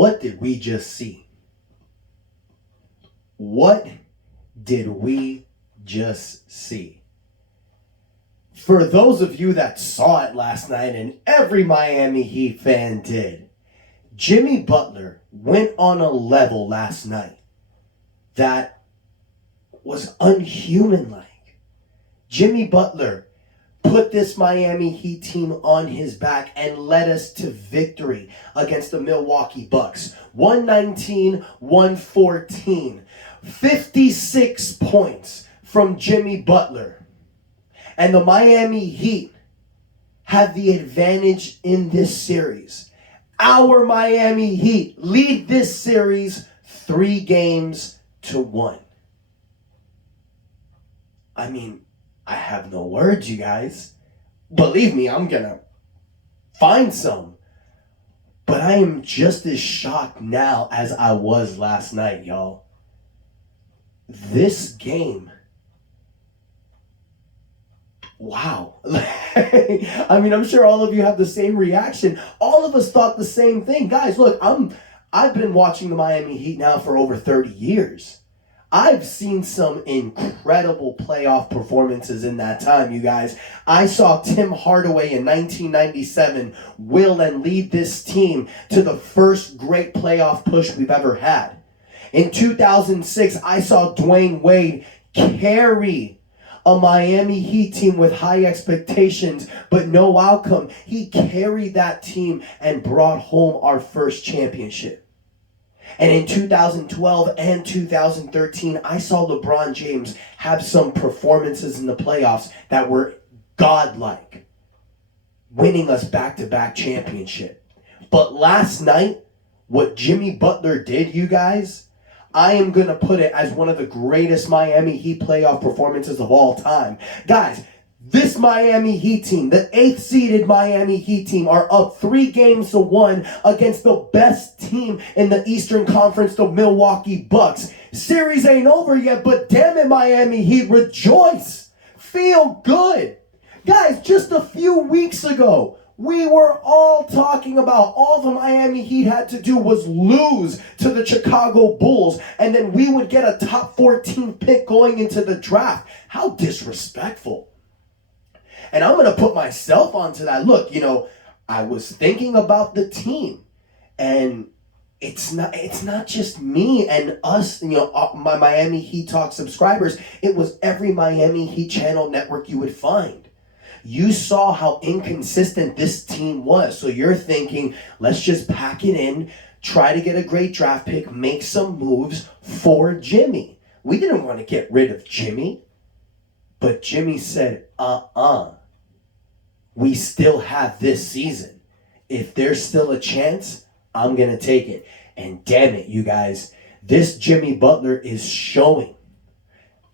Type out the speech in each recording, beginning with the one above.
What did we just see? What did we just see? For those of you that saw it last night, and every Miami Heat fan did, Jimmy Butler went on a level last night that was unhuman-like. Jimmy Butler put this Miami Heat team on his back and led us to victory against the Milwaukee Bucks. 119-114. 56 points from Jimmy Butler. And the Miami Heat have the advantage in this series. Our Miami Heat lead this series 3-1. I mean, I have no words, you guys. Believe me, I'm gonna find some. But I am just as shocked now as I was last night, y'all. This game, wow. I mean, I'm sure all of you have the same reaction. All of us thought the same thing. Guys, look, I've been watching the Miami Heat now for over 30 years. I've seen some incredible playoff performances in that time, you guys. I saw Tim Hardaway in 1997 will and lead this team to the first great playoff push we've ever had. In 2006, I saw Dwayne Wade carry a Miami Heat team with high expectations, but no outcome. He carried that team and brought home our first championship. And in 2012 and 2013, I saw LeBron James have some performances in the playoffs that were godlike, winning us back-to-back championship. But last night, what Jimmy Butler did, you guys, I am going to put it as one of the greatest Miami Heat playoff performances of all time. Guys, this Miami Heat team, the 8th-seeded Miami Heat team, are up 3-1 against the best team in the Eastern Conference, the Milwaukee Bucks. Series ain't over yet, but damn it, Miami Heat, rejoice. Feel good. Guys, just a few weeks ago, we were all talking about all the Miami Heat had to do was lose to the Chicago Bulls, and then we would get a top 14 pick going into the draft. How disrespectful. And I'm going to put myself onto that. Look, I was thinking about the team, and it's not just me and us, my Miami Heat Talk subscribers. It was every Miami Heat channel network you would find. You saw how inconsistent this team was. So you're thinking, let's just pack it in, try to get a great draft pick, make some moves for Jimmy. We didn't want to get rid of Jimmy, but Jimmy said, we still have this season. If there's still a chance, I'm going to take it. And damn it, you guys, this Jimmy Butler is showing.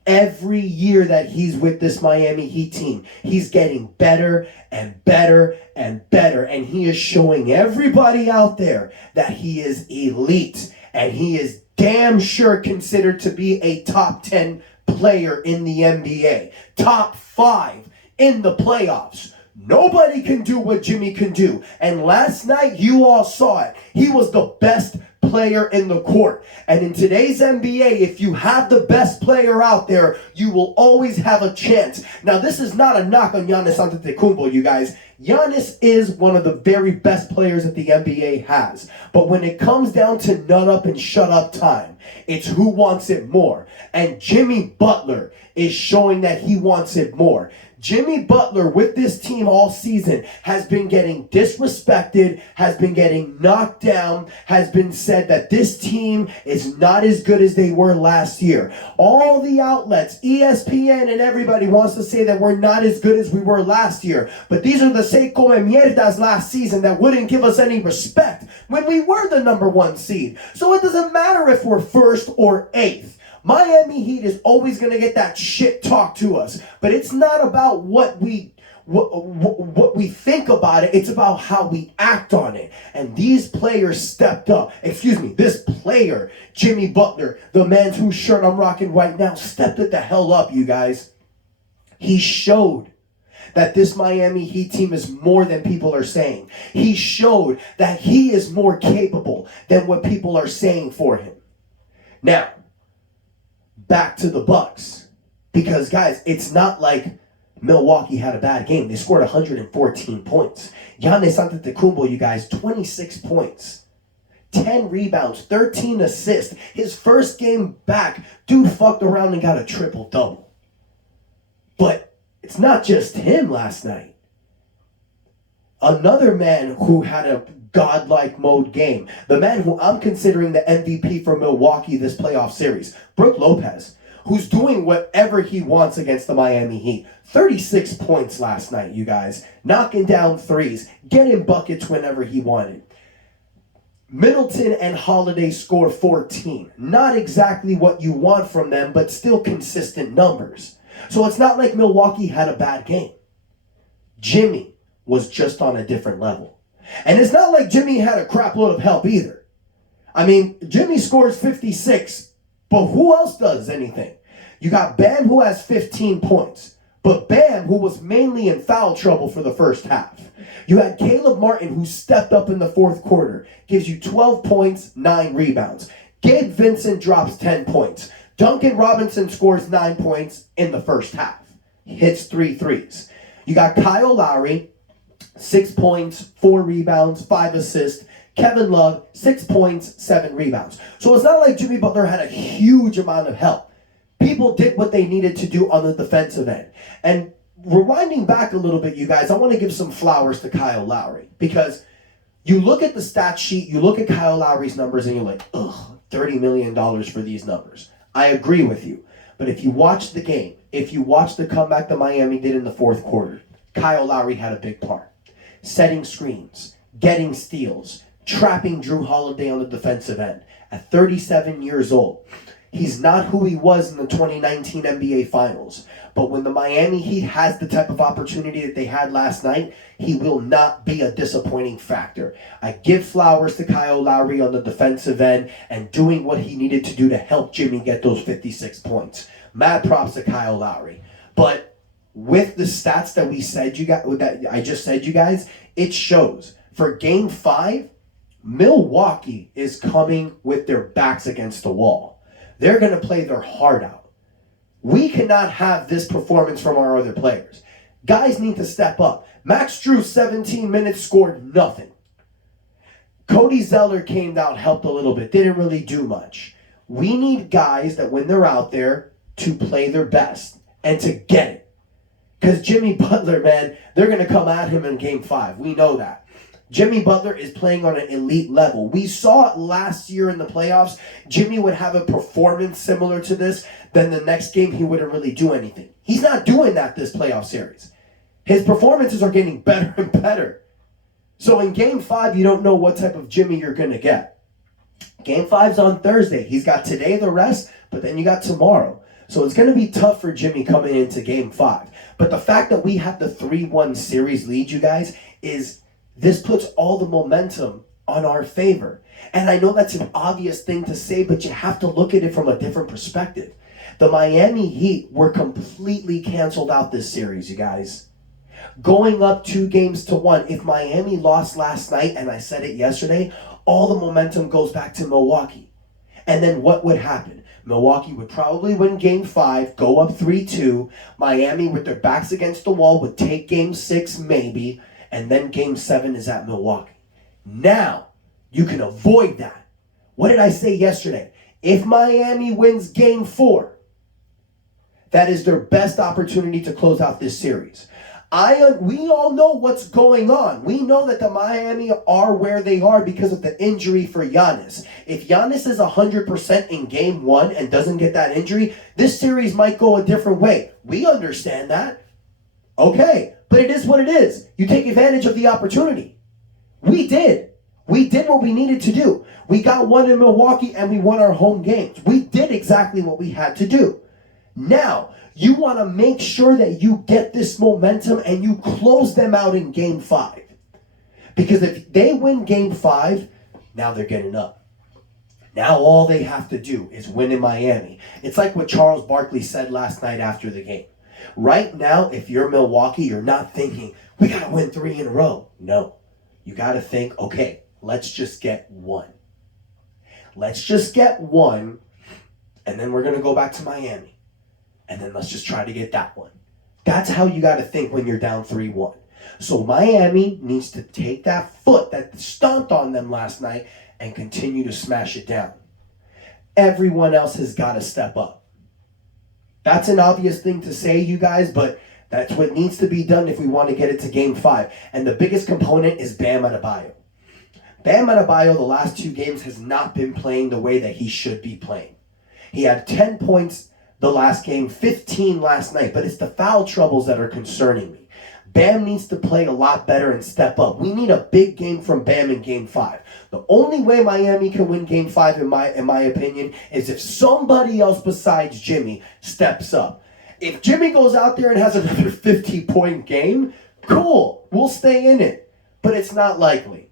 Every year that he's with this Miami Heat team, he's getting better and better and better. And he is showing everybody out there that he is elite. And he is damn sure considered to be a top 10 player in the NBA. Top 5 in the playoffs. Nobody can do what Jimmy can do. And last night, you all saw it. He was the best player in the court. And in today's NBA, if you have the best player out there, you will always have a chance. Now, this is not a knock on Giannis Antetokounmpo, you guys. Giannis is one of the very best players that the NBA has. But when it comes down to nut up and shut up time, it's who wants it more. And Jimmy Butler is showing that he wants it more. Jimmy Butler with this team all season has been getting disrespected, has been getting knocked down, has been said that this team is not as good as they were last year. All the outlets, ESPN and everybody wants to say that we're not as good as we were last year. But these are the se come mierdas last season that wouldn't give us any respect when we were the number 1 seed. So it doesn't matter if we're 1st or 8th. Miami Heat is always going to get that shit talked to us. But it's not about what we think about it. It's about how we act on it. And these players stepped up. This player, Jimmy Butler, the man whose shirt I'm rocking right now, stepped it the hell up, you guys. He showed that this Miami Heat team is more than people are saying. He showed that he is more capable than what people are saying for him. Now, back to the Bucks. Because, guys, it's not like Milwaukee had a bad game. They scored 114 points. Giannis Antetokounmpo, you guys, 26 points. 10 rebounds, 13 assists. His first game back, dude fucked around and got a triple-double. But it's not just him last night. Another man who had a godlike mode game, the man who I'm considering the MVP for Milwaukee this playoff series, Brook Lopez, who's doing whatever he wants against the Miami Heat. 36 points last night, you guys. Knocking down threes, getting buckets whenever he wanted. Middleton and Holiday score 14. Not exactly what you want from them, but still consistent numbers. So it's not like Milwaukee had a bad game. Jimmy was just on a different level. And it's not like Jimmy had a crap load of help either. I mean, Jimmy scores 56, but who else does anything? You got Bam, who has 15 points, but Bam, who was mainly in foul trouble for the first half. You had Caleb Martin, who stepped up in the fourth quarter, gives you 12 points, 9 rebounds. Gabe Vincent drops 10 points. Duncan Robinson scores 9 points in the first half. Hits 3 threes. You got Kyle Lowry, 6 points, 4 rebounds, 5 assists. Kevin Love, 6 points, 7 rebounds. So it's not like Jimmy Butler had a huge amount of help. People did what they needed to do on the defensive end. And rewinding back a little bit, you guys, I want to give some flowers to Kyle Lowry. Because you look at the stat sheet, you look at Kyle Lowry's numbers, and you're like, ugh, $30 million for these numbers. I agree with you. But if you watch the game, if you watch the comeback that Miami did in the fourth quarter, Kyle Lowry had a big part. Setting screens, getting steals, trapping Drew Holiday on the defensive end. At 37 years old, he's not who he was in the 2019 NBA Finals. But when the Miami Heat has the type of opportunity that they had last night, he will not be a disappointing factor. I give flowers to Kyle Lowry on the defensive end and doing what he needed to do to help Jimmy get those 56 points. Mad props to Kyle Lowry. But with the stats that I just said, you guys, it shows. For Game 5, Milwaukee is coming with their backs against the wall. They're going to play their heart out. We cannot have this performance from our other players. Guys need to step up. Max Drew, 17 minutes, scored nothing. Cody Zeller came down, helped a little bit, didn't really do much. We need guys that when they're out there to play their best and to get it. Because Jimmy Butler, man, they're going to come at him in Game 5. We know that. Jimmy Butler is playing on an elite level. We saw it last year in the playoffs. Jimmy would have a performance similar to this. Then the next game, he wouldn't really do anything. He's not doing that this playoff series. His performances are getting better and better. So in Game 5, you don't know what type of Jimmy you're going to get. Game 5's on Thursday. He's got today the rest, but then you got tomorrow. So it's going to be tough for Jimmy coming into Game 5. But the fact that we have the 3-1 series lead, you guys, is this puts all the momentum on our favor. And I know that's an obvious thing to say, but you have to look at it from a different perspective. The Miami Heat were completely canceled out this series, you guys. Going up 2-1, if Miami lost last night, and I said it yesterday, all the momentum goes back to Milwaukee. And then what would happen? Milwaukee would probably win Game 5, go up 3-2. Miami, with their backs against the wall, would take Game 6 maybe. And then Game 7 is at Milwaukee. Now, you can avoid that. What did I say yesterday? If Miami wins Game 4, that is their best opportunity to close out this series. We all know what's going on. We know that the Miami are where they are because of the injury for Giannis. If Giannis is 100% in Game 1 and doesn't get that injury, this series might go a different way. We understand that. Okay. But it is what it is. You take advantage of the opportunity. We did. We did what we needed to do. We got one in Milwaukee and we won our home games. We did exactly what we had to do. Now, you want to make sure that you get this momentum and you close them out in Game 5. Because if they win Game 5, now they're getting up. Now all they have to do is win in Miami. It's like what Charles Barkley said last night after the game. Right now, if you're Milwaukee, you're not thinking, we got to win 3 in a row. No. You got to think, okay, let's just get one. Let's just get one, and then we're going to go back to Miami. And then let's just try to get that one. That's how you got to think when you're down 3-1. So Miami needs to take that foot that stomped on them last night and continue to smash it down. Everyone else has got to step up. That's an obvious thing to say, you guys, but that's what needs to be done if we want to get it to Game 5. And the biggest component is Bam Adebayo. Bam Adebayo, the last 2 games, has not been playing the way that he should be playing. He had 10 points the last game, 15 last night, but it's the foul troubles that are concerning me. Bam needs to play a lot better and step up. We need a big game from Bam in Game 5. The only way Miami can win Game 5, in my opinion, is if somebody else besides Jimmy steps up. If Jimmy goes out there and has another 50-point game, cool, we'll stay in it. But it's not likely.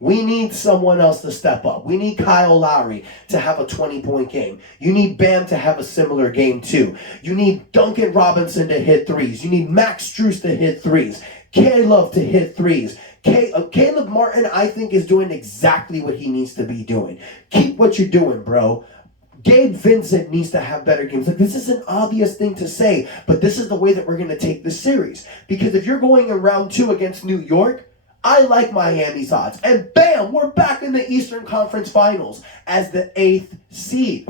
We need someone else to step up. We need Kyle Lowry to have a 20-point game. You need Bam to have a similar game too. You need Duncan Robinson to hit threes. You need Max Strus to hit threes. K-Love to hit threes. Caleb Martin, I think, is doing exactly what he needs to be doing. Keep what you're doing, bro. Gabe Vincent needs to have better games. Like, this is an obvious thing to say, but this is the way that we're going to take this series. Because if you're going in round 2 against New York, I like Miami's odds. And bam, we're back in the Eastern Conference Finals as the 8th seed.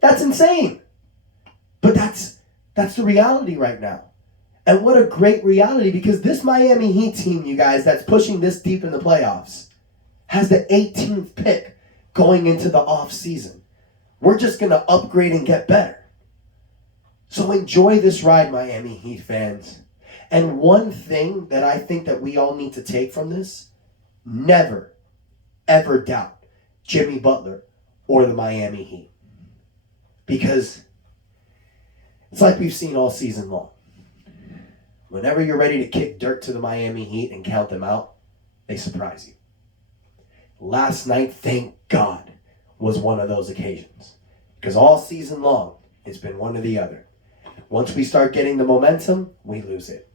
That's insane. But that's the reality right now. And what a great reality, because this Miami Heat team, you guys, that's pushing this deep in the playoffs, has the 18th pick going into the off season. We're just going to upgrade and get better. So enjoy this ride, Miami Heat fans. And one thing that I think that we all need to take from this, never, ever doubt Jimmy Butler or the Miami Heat. Because it's like we've seen all season long. Whenever you're ready to kick dirt to the Miami Heat and count them out, they surprise you. Last night, thank God, was one of those occasions. Because all season long, it's been one or the other. Once we start getting the momentum, we lose it.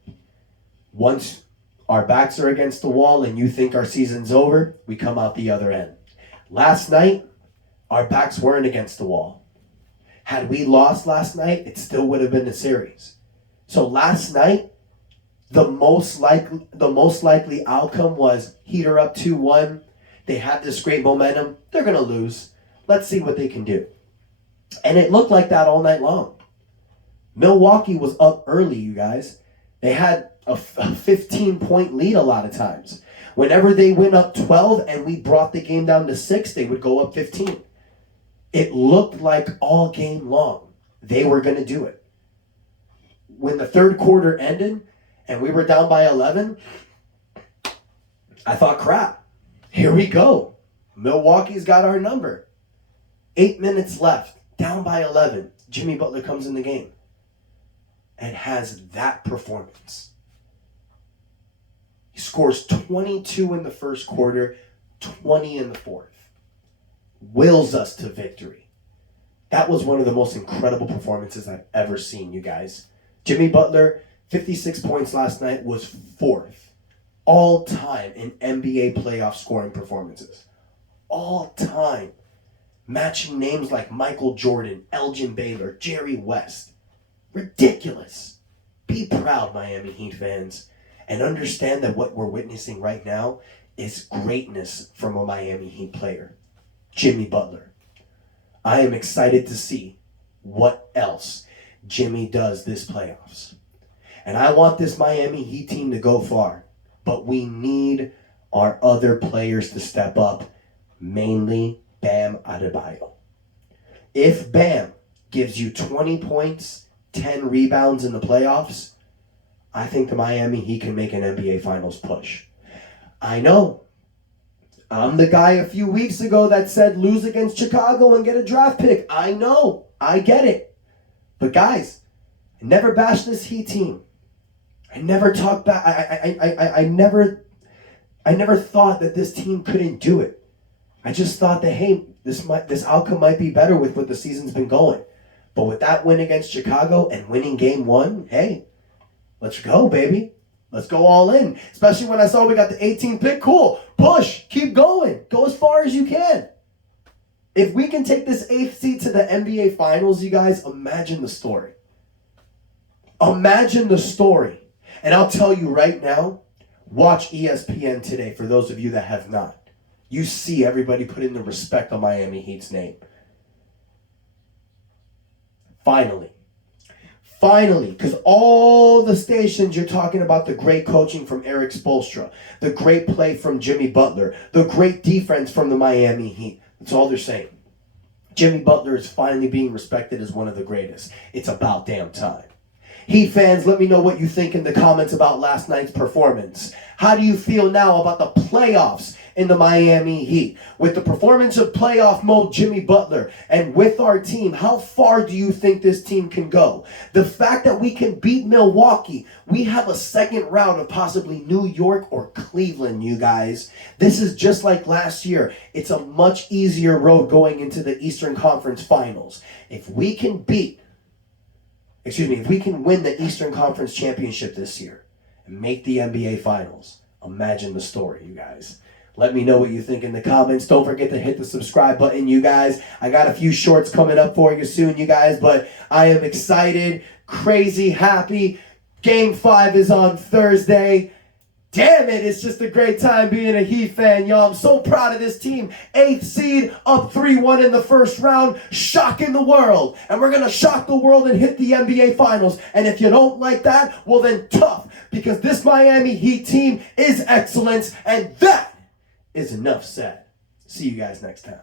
Once our backs are against the wall and you think our season's over, we come out the other end. Last night, our backs weren't against the wall. Had we lost last night, it still would have been a series. So last night, the most likely outcome was Heat are up 2-1. They had this great momentum. They're going to lose. Let's see what they can do. And it looked like that all night long. Milwaukee was up early, you guys. They had a 15-point lead a lot of times. Whenever they went up 12 and we brought the game down to 6, they would go up 15. It looked like all game long they were going to do it. When the third quarter ended and we were down by 11, I thought, crap, here we go. Milwaukee's got our number. 8 minutes left, down by 11. Jimmy Butler comes in the game and has that performance. He scores 22 in the first quarter, 20 in the fourth. Wills us to victory. That was one of the most incredible performances I've ever seen, you guys. Jimmy Butler, 56 points last night, was 4th all time in NBA playoff scoring performances. All time. Matching names like Michael Jordan, Elgin Baylor, Jerry West. Ridiculous. Be proud, Miami Heat fans, and understand that what we're witnessing right now is greatness from a Miami Heat player, Jimmy Butler. I am excited to see what else Jimmy does this playoffs. And I want this Miami Heat team to go far, but we need our other players to step up, mainly Bam Adebayo. If Bam gives you 20 points, 10 rebounds in the playoffs, I think the Miami Heat can make an NBA Finals push. I know. I'm the guy a few weeks ago that said lose against Chicago and get a draft pick. I know. I get it. But guys, I never bashed this Heat team. I never talked back. I never thought that this team couldn't do it. I just thought that, hey, this outcome might be better with what the season's been going. But with that win against Chicago and winning game 1, hey, let's go, baby. Let's go all in. Especially when I saw we got the 18th pick. Cool. Push. Keep going. Go as far as you can. If we can take this 8th seed to the NBA Finals, you guys, imagine the story. Imagine the story. And I'll tell you right now, watch ESPN today for those of you that have not. You see everybody putting the respect on Miami Heat's name. Finally, because all the stations you're talking about the great coaching from Eric Spoelstra, the great play from Jimmy Butler, the great defense from the Miami Heat. That's all they're saying. Jimmy Butler is finally being respected as one of the greatest. It's about damn time. Heat fans, let me know what you think in the comments about last night's performance. How do you feel now about the playoffs in the Miami Heat? With the performance of playoff mode Jimmy Butler and with our team, how far do you think this team can go? The fact that we can beat Milwaukee, we have a second round of possibly New York or Cleveland, you guys. This is just like last year. It's a much easier road going into the Eastern Conference Finals. If we can win the Eastern Conference Championship this year and make the NBA Finals, imagine the story, you guys. Let me know what you think in the comments. Don't forget to hit the subscribe button, you guys. I got a few shorts coming up for you soon, you guys, but I am excited, crazy, happy. Game 5 is on Thursday. Damn it, it's just a great time being a Heat fan, y'all. I'm so proud of this team. 8th seed, up 3-1 in the first round, shocking the world. And we're going to shock the world and hit the NBA Finals. And if you don't like that, well then tough. Because this Miami Heat team is excellence. And that is enough said. See you guys next time.